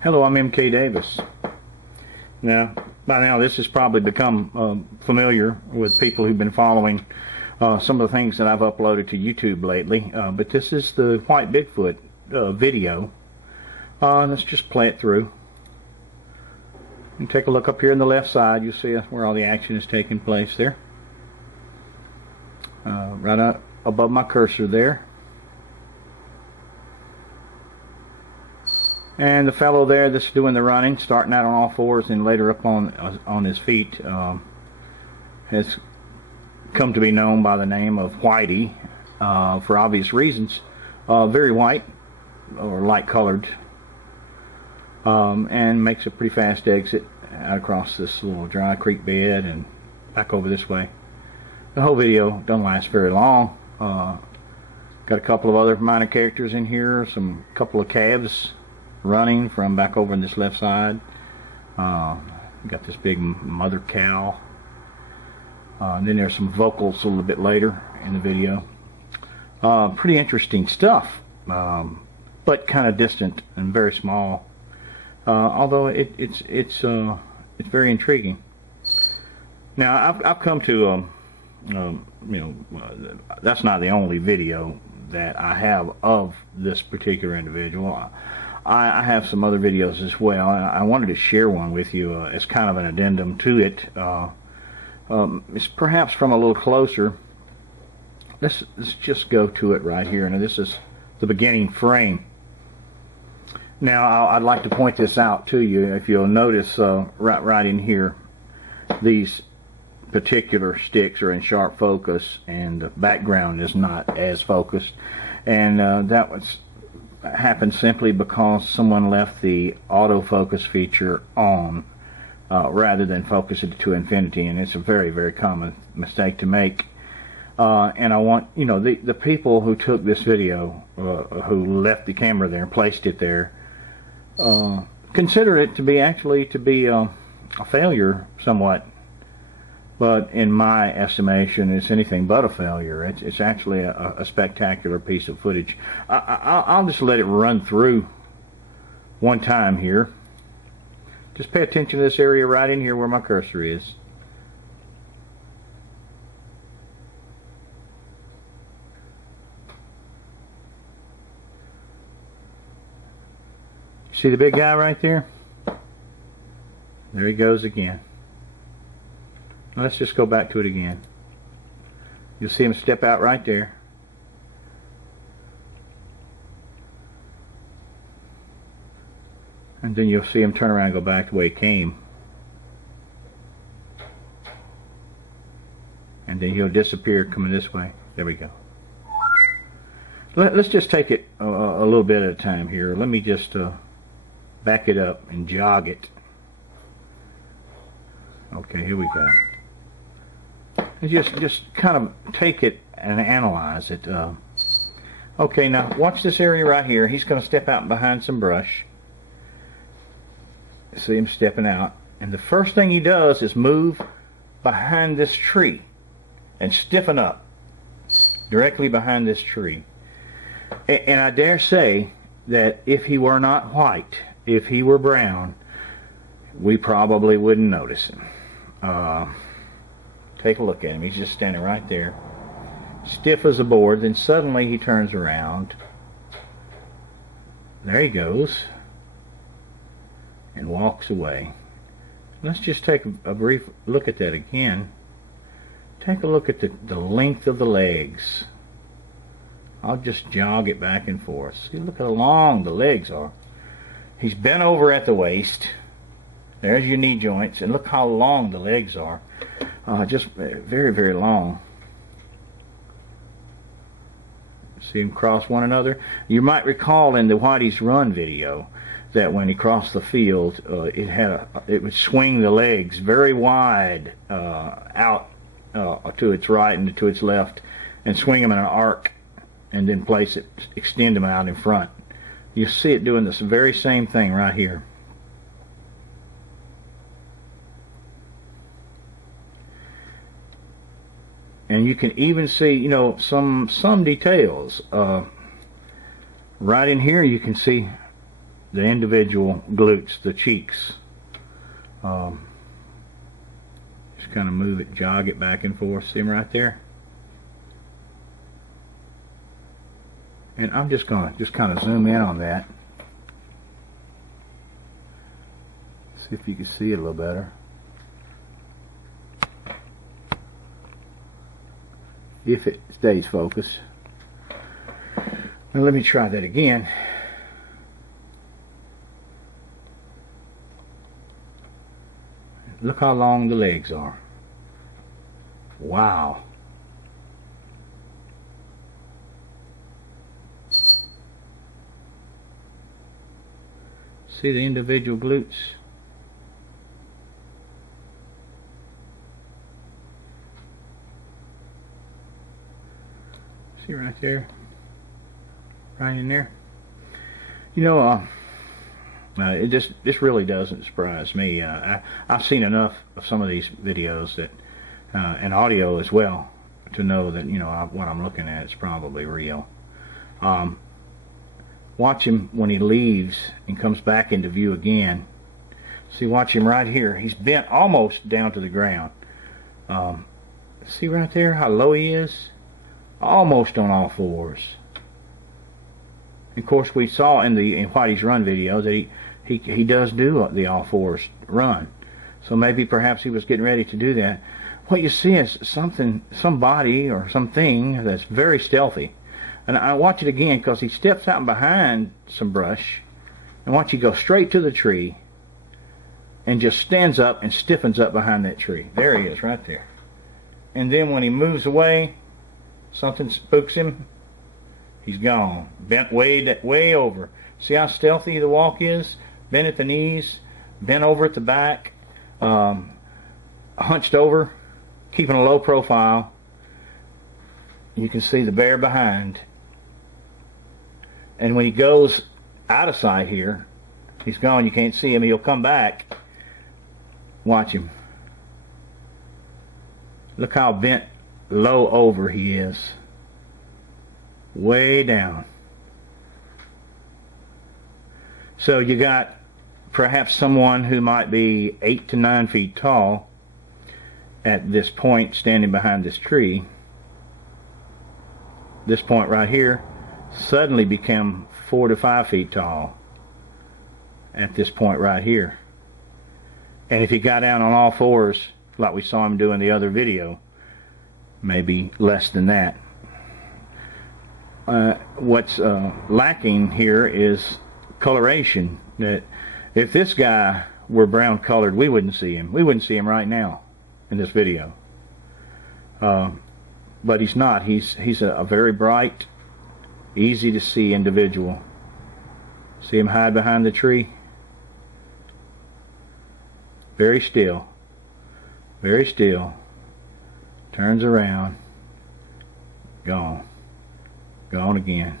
Hello, I'm M.K.Davis. Now, by now this has probably become familiar with people who've been following some of the things that I've uploaded to YouTube lately, but this is the White Bigfoot video. Let's just play it through. You take a look up here on the left side, you'll see where all the action is taking place there. Right up above my cursor there. And the fellow there that's doing the running, starting out on all fours and later up on his feet, has come to be known by the name of Whitey, for obvious reasons. Very white, or light colored, and makes a pretty fast exit out across this little dry creek bed and back over this way. The whole video doesn't last very long. Got a couple of other minor characters in here, couple of calves running from back over on this left side. Got this big mother cow. And then there's some vocals a little bit later in the video. Pretty interesting stuff, but kind of distant and very small. Although it's very intriguing. Now I've come to that's not the only video that I have of this particular individual. I have some other videos as well, and I wanted to share one with you as kind of an addendum to it. It's perhaps from a little closer. Let's just go to it right here. Now this is the beginning frame. Now I'd like to point this out to you. If you'll notice right in here, these particular sticks are in sharp focus and the background is not as focused, and that happened simply because someone left the autofocus feature on rather than focus it to infinity, and it's a very, very common mistake to make. And I want the people who took this video, who left the camera there and placed it there, consider it to be a failure somewhat. But in my estimation, it's anything but a failure. It's actually a spectacular piece of footage. I'll just let it run through one time here. Just pay attention to this area right in here where my cursor is. See the big guy right there? There he goes again. Let's just go back to it again. You'll see him step out right there. And then you'll see him turn around and go back the way he came. And then he'll disappear coming this way. There we go. Let's just take it a little bit at a time here. Let me just back it up and jog it. Okay, here we go. Just kind of take it and analyze it. Okay, now watch this area right here. He's going to step out behind some brush. See him stepping out, and the first thing he does is move behind this tree and stiffen up directly behind this tree. And I dare say that if he were not white, if he were brown, we probably wouldn't notice him. Take a look at him. He's just standing right there, stiff as a board. Then suddenly he turns around. There he goes, and walks away. Let's just take a brief look at that again. Take a look at the length of the legs. I'll just jog it back and forth. See, look how long the legs are. He's bent over at the waist. There's your knee joints, and look how long the legs are. Just very, very long. See them cross one another. You might recall in the Whitey's Run video that when he crossed the field, it would swing the legs very wide out to its right and to its left, and swing them in an arc, and then extend them out in front. You see it doing this very same thing right here. And you can even see, some details. Right in here, you can see the individual glutes, the cheeks. Just kind of move it, jog it back and forth. See them right there? And I'm just going to kind of zoom in on that. See if you can see it a little better. If it stays focused. Now let me try that again. Look how long the legs are. Wow. See the individual glutes? See right there? Right in there? You know, it this really doesn't surprise me. I've seen enough of some of these videos that, and audio as well, to know that, you know, what I'm looking at is probably real. Watch him when he leaves and comes back into view again. See, watch him right here. He's bent almost down to the ground. See right there how low he is? Almost on all fours. Of course, we saw in Whitey's run videos that he does do the all fours run. So maybe perhaps he was getting ready to do that. What you see is somebody or something that's very stealthy. And I watch it again because he steps out behind some brush, and watch he go straight to the tree and just stands up and stiffens up behind that tree. There he is right there. And then when he moves away, something spooks him. He's gone. Bent way over. See how stealthy the walk is? Bent at the knees, bent over at the back, hunched over, keeping a low profile. You can see the bear behind. And when he goes out of sight here, he's gone. You can't see him. He'll come back. Watch him. Look how bent low over he is. Way down. So you got perhaps someone who might be 8 to 9 feet tall at this point, standing behind this tree. This point right here suddenly become 4 to 5 feet tall at this point right here. And if he got down on all fours like we saw him do in the other video, maybe less than that. What's lacking here is coloration. That if this guy were brown colored, we wouldn't see him. We wouldn't see him right now in this video. But he's not. He's a very bright, easy to see individual. See him hide behind the tree? Very still. Very still. Turns around. Gone. Gone again.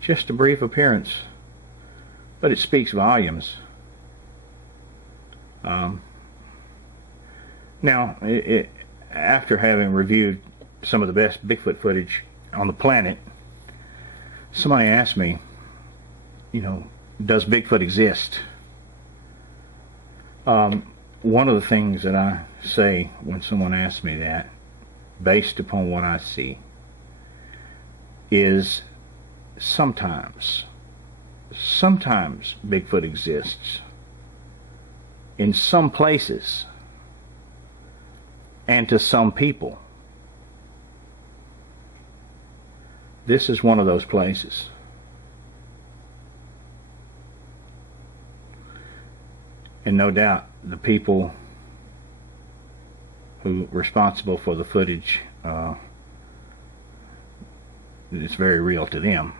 Just a brief appearance, but it speaks volumes. Now, after having reviewed some of the best Bigfoot footage on the planet, somebody asked me, you know, does Bigfoot exist? One of the things that I say when someone asks me that, based upon what I see, is sometimes Bigfoot exists in some places and to some people. This is one of those places. And no doubt the people who are responsible for the footage, it's very real to them,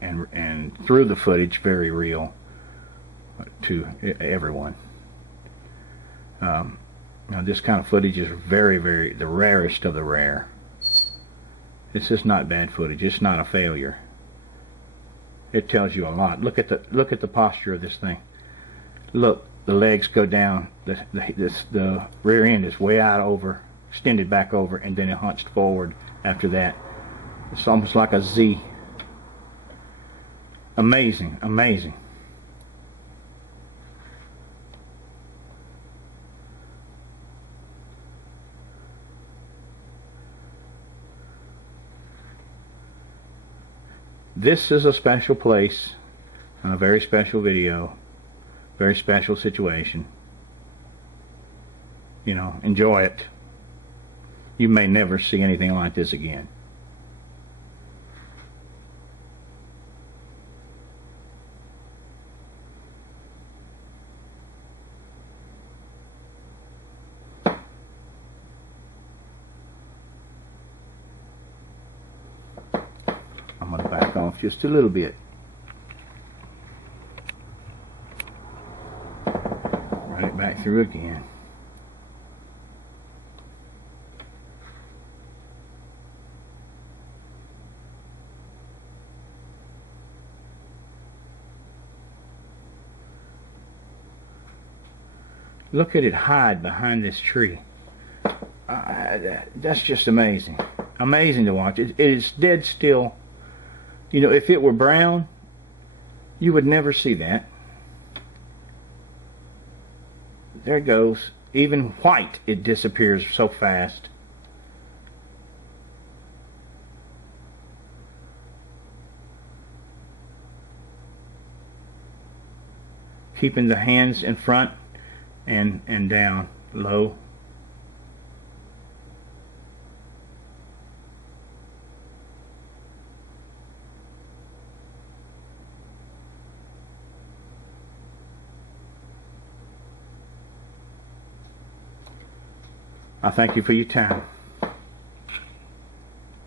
and through the footage very real to everyone. Now this kind of footage is very the rarest of the rare. This is not bad footage. It's not a failure. It tells you a lot. Look at the posture of this thing. Look, the legs go down. The rear end is way out over, extended back over, and then it hunched forward after that. It's almost like a Z. Amazing, amazing. This is a special place, a very special video, very special situation. You know, enjoy it. You may never see anything like this again. I'm going to back off just a little bit. Run it back through again. Look at it hide behind this tree. That's just amazing. Amazing to watch. It is dead still. You know, if it were brown, you would never see that. There it goes. Even white, it disappears so fast. Keeping the hands in front and down low. I thank you for your time.